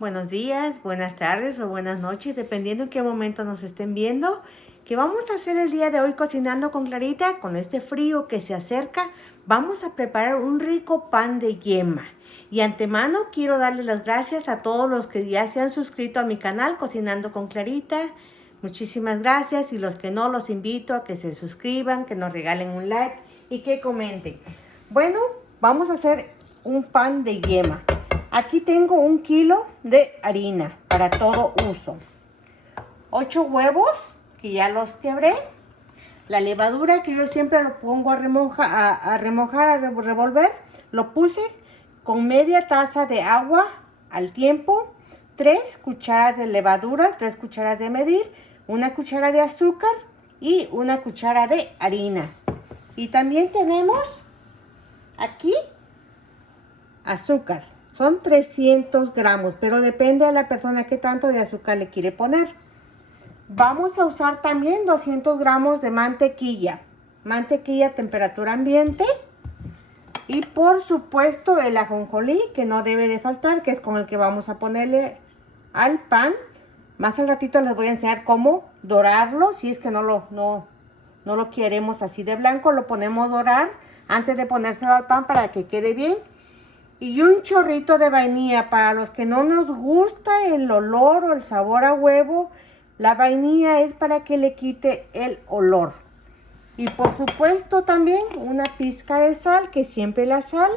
Buenos días, buenas tardes o buenas noches, dependiendo en qué momento nos estén viendo. ¿Qué vamos a hacer el día de hoy cocinando con Clarita? Con este frío que se acerca, vamos a preparar un rico pan de yema. Y antemano quiero darles las gracias a todos los que ya se han suscrito a mi canal Cocinando con Clarita. Muchísimas gracias, y los que no, los invito a que se suscriban, que nos regalen un like y que comenten. Bueno, vamos a hacer un pan de yema. Aquí tengo 1 kilo de harina para todo uso. 8 huevos que ya los quebré. La levadura que yo siempre lo pongo a revolver. Lo puse con media taza de agua al tiempo. 3 cucharadas de levadura, 3 cucharadas de medir, 1 cuchara de azúcar y 1 cuchara de harina. Y también tenemos aquí azúcar. Son 300 gramos, pero depende de la persona que tanto de azúcar le quiere poner. Vamos a usar también 200 gramos de mantequilla. Mantequilla a temperatura ambiente. Y por supuesto el ajonjolí, que no debe de faltar, que es con el que vamos a ponerle al pan. Más al ratito les voy a enseñar cómo dorarlo. Si es que no lo queremos así de blanco, lo ponemos a dorar antes de ponérselo al pan para que quede bien. Y un chorrito de vainilla. Para los que no nos gusta el olor o el sabor a huevo, la vainilla es para que le quite el olor. Y por supuesto también una pizca de sal, que siempre la sal,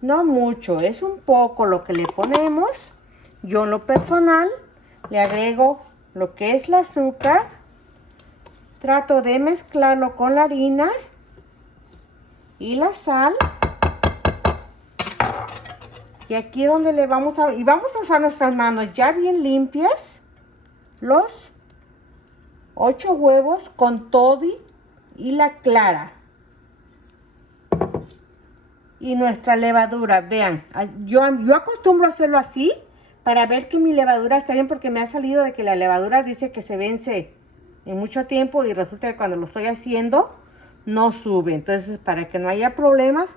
no mucho, es un poco lo que le ponemos. Yo en lo personal le agrego lo que es el azúcar. Trato de mezclarlo con la harina y la sal. Y aquí donde le vamos a usar nuestras manos ya bien limpias, los 8 huevos con todo y la clara. Y nuestra levadura, vean, yo acostumbro a hacerlo así para ver que mi levadura está bien, porque me ha salido de que la levadura dice que se vence en mucho tiempo y resulta que cuando lo estoy haciendo no sube. Entonces, para que no haya problemas,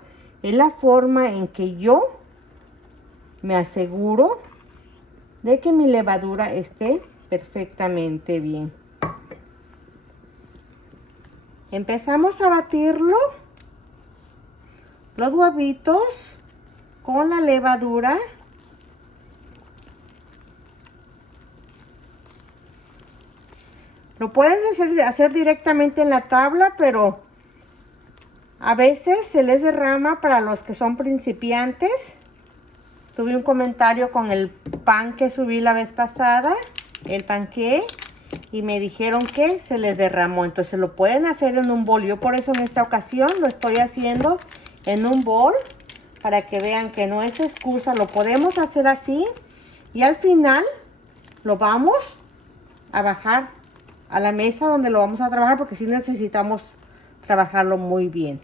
es la forma en que yo me aseguro de que mi levadura esté perfectamente bien. Empezamos a batirlo, los huevitos con la levadura. Lo pueden hacer directamente en la tabla, pero a veces se les derrama para los que son principiantes. Tuve un comentario con el pan que subí la vez pasada, el panqué, y me dijeron que se les derramó. Entonces lo pueden hacer en un bol. Yo por eso en esta ocasión lo estoy haciendo en un bol, para que vean que no es excusa. Lo podemos hacer así y al final lo vamos a bajar a la mesa donde lo vamos a trabajar, porque sí necesitamos trabajarlo muy bien.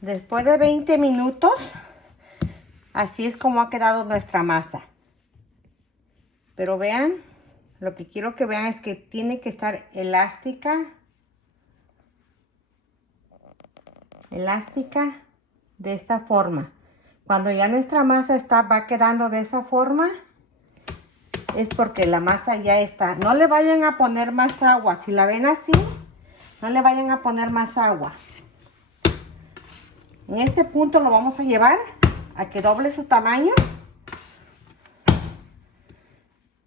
Después de 20 minutos, así es como ha quedado nuestra masa. Pero vean, lo que quiero que vean es que tiene que estar elástica. Elástica de esta forma. Cuando ya nuestra masa va quedando de esa forma, es porque la masa ya está. No le vayan a poner más agua. Si la ven así, no le vayan a poner más agua. En este punto lo vamos a llevar a que doble su tamaño.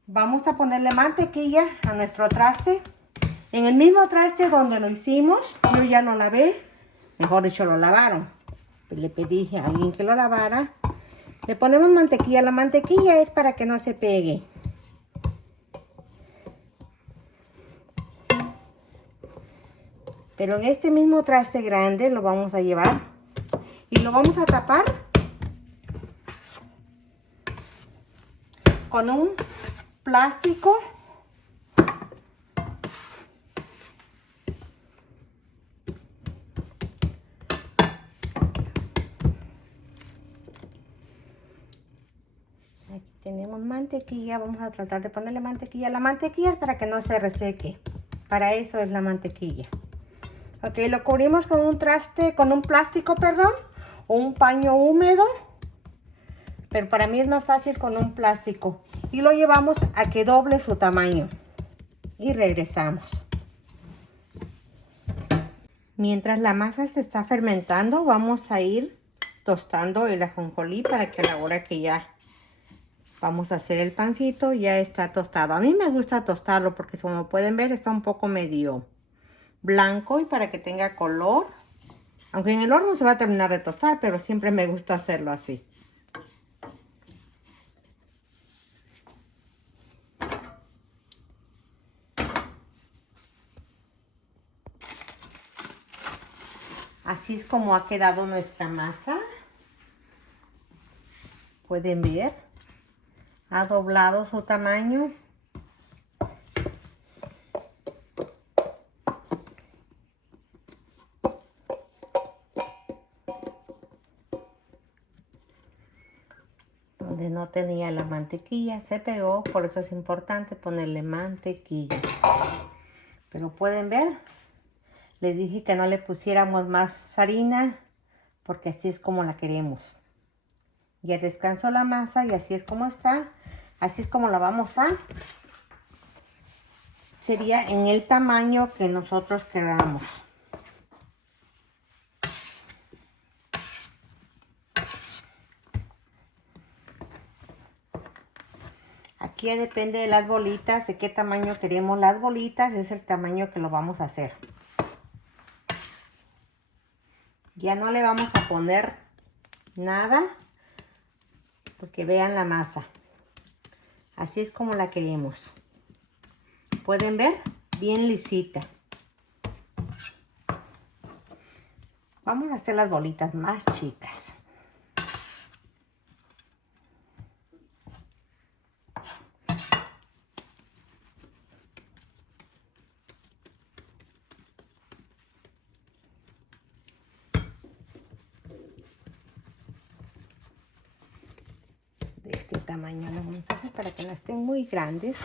Vamos a ponerle mantequilla a nuestro traste. En el mismo traste donde lo hicimos, yo ya lo lavé. Mejor dicho, lo lavaron. Le pedí a alguien que lo lavara. Le ponemos mantequilla. La mantequilla es para que no se pegue. Pero en este mismo traste grande lo vamos a llevar y lo vamos a tapar con un plástico tenemos mantequilla, vamos a tratar de ponerle mantequilla. La mantequilla es para que no se reseque. Para eso es la mantequilla. Ok, lo cubrimos con un traste, con un plástico, perdón, o un paño húmedo. Pero para mí es más fácil con un plástico. Y lo llevamos a que doble su tamaño. Y regresamos. Mientras la masa se está fermentando, vamos a ir tostando el ajonjolí para que a la hora que ya vamos a hacer el pancito, ya está tostado. A mí me gusta tostarlo porque como pueden ver está un poco medio blanco y para que tenga color. Aunque en el horno se va a terminar de tostar, pero siempre me gusta hacerlo así. Así es como ha quedado nuestra masa. Pueden ver. Ha doblado su tamaño. Donde no tenía la mantequilla se pegó, por eso es importante ponerle mantequilla. Pero pueden ver, les dije que no le pusiéramos más harina porque así es como la queremos. Ya descansó la masa y así es como está. Así es como la vamos a... Sería en el tamaño que nosotros queramos. Aquí depende de las bolitas, de qué tamaño queremos las bolitas, es el tamaño que lo vamos a hacer. Ya no le vamos a poner nada, porque vean la masa. Así es como la queremos. Pueden ver, bien lisita. Vamos a hacer las bolitas más chicas. De este tamaño lo vamos a hacer para que no estén muy grandes.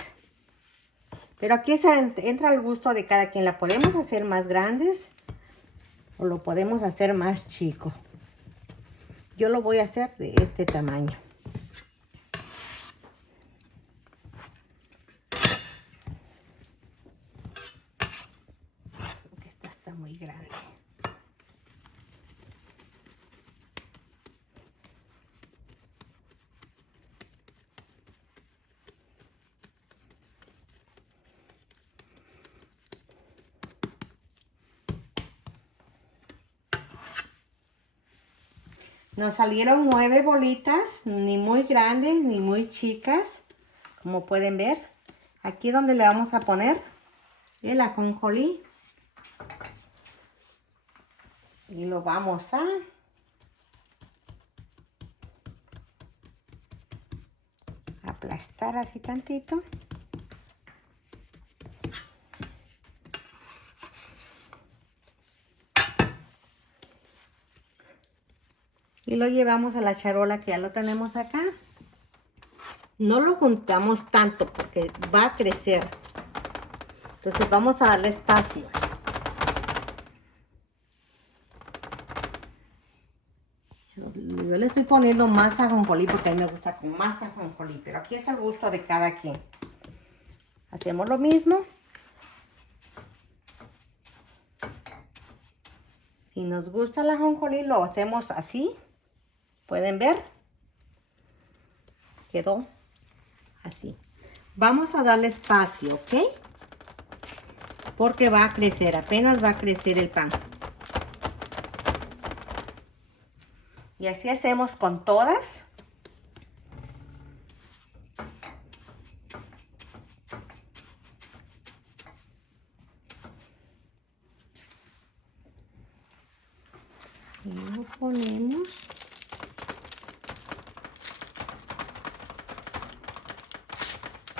Pero aquí entra al gusto de cada quien. La podemos hacer más grandes o lo podemos hacer más chico. Yo lo voy a hacer de este tamaño. Porque esta está muy grande. Nos salieron 9 bolitas, ni muy grandes ni muy chicas, como pueden ver. Aquí donde le vamos a poner el ajonjolí. Y lo vamos a aplastar así tantito. Y lo llevamos a la charola que ya lo tenemos acá. No lo juntamos tanto porque va a crecer. Entonces vamos a darle espacio. Yo le estoy poniendo más ajonjolí porque a mí me gusta con más ajonjolí. Pero aquí es al gusto de cada quien. Hacemos lo mismo. Si nos gusta el ajonjolí lo hacemos así. ¿Pueden ver? Quedó así. Vamos a darle espacio, ¿ok? Porque va a crecer, apenas va a crecer el pan. Y así hacemos con todas. Y lo ponemos.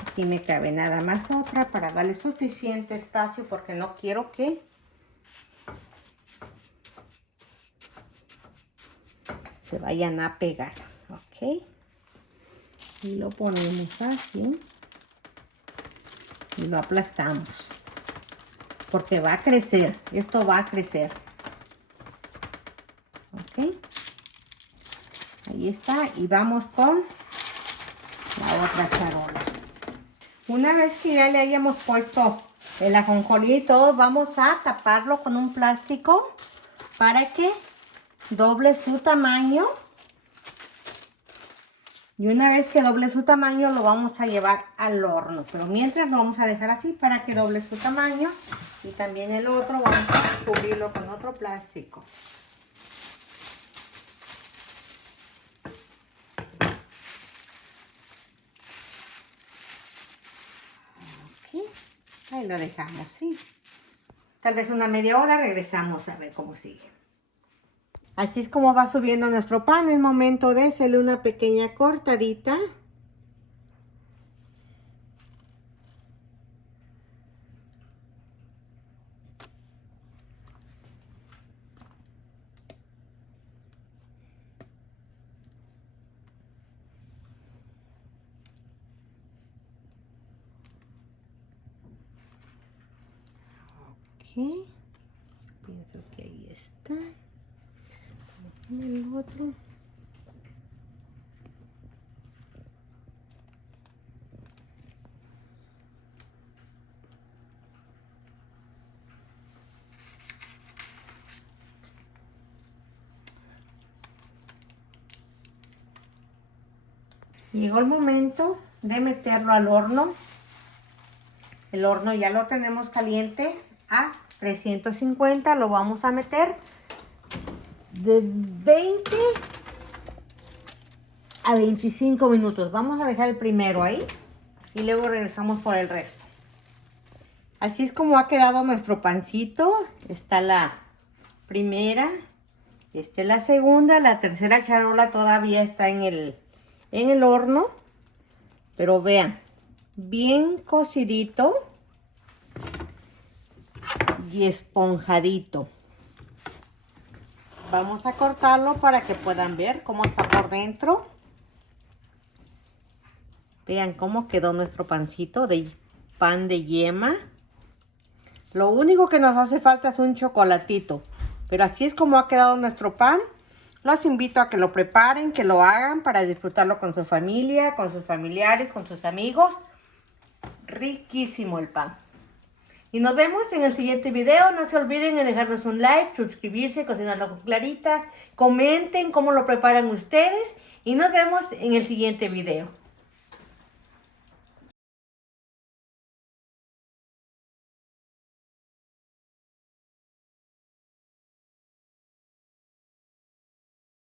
Aquí me cabe nada más otra para darle suficiente espacio porque no quiero que se vayan a pegar. Ok. Y lo ponemos así. Y lo aplastamos. Porque va a crecer. Esto va a crecer. Ok. Ahí está. Y vamos con la otra charola. Una vez que ya le hayamos puesto el ajonjolí y todo, vamos a taparlo con un plástico para que doble su tamaño. Y una vez que doble su tamaño, lo vamos a llevar al horno. Pero mientras lo vamos a dejar así para que doble su tamaño. Y también el otro vamos a cubrirlo con otro plástico. Ahí lo dejamos, ¿sí? Tal vez una media hora regresamos a ver cómo sigue. Así es como va subiendo nuestro pan. Es momento de hacerle una pequeña cortadita. Ok. Pienso que ahí está. El otro. Llegó el momento de meterlo al horno. El horno ya lo tenemos caliente a 350. Lo vamos a meter de 20 a 25 minutos. Vamos a dejar el primero ahí y luego regresamos por el resto. Así es como ha quedado nuestro pancito. Está la primera, esta es la segunda, la tercera charola todavía está en el horno. Pero vean, bien cocidito y esponjadito. Vamos a cortarlo para que puedan ver cómo está por dentro. Vean cómo quedó nuestro pancito de pan de yema. Lo único que nos hace falta es un chocolatito. Pero así es como ha quedado nuestro pan. Los invito a que lo preparen, que lo hagan para disfrutarlo con su familia, con sus familiares, con sus amigos. Riquísimo el pan. Y nos vemos en el siguiente video. No se olviden de dejarnos un like, suscribirse, Cocinando con Clarita. Comenten cómo lo preparan ustedes. Y nos vemos en el siguiente video.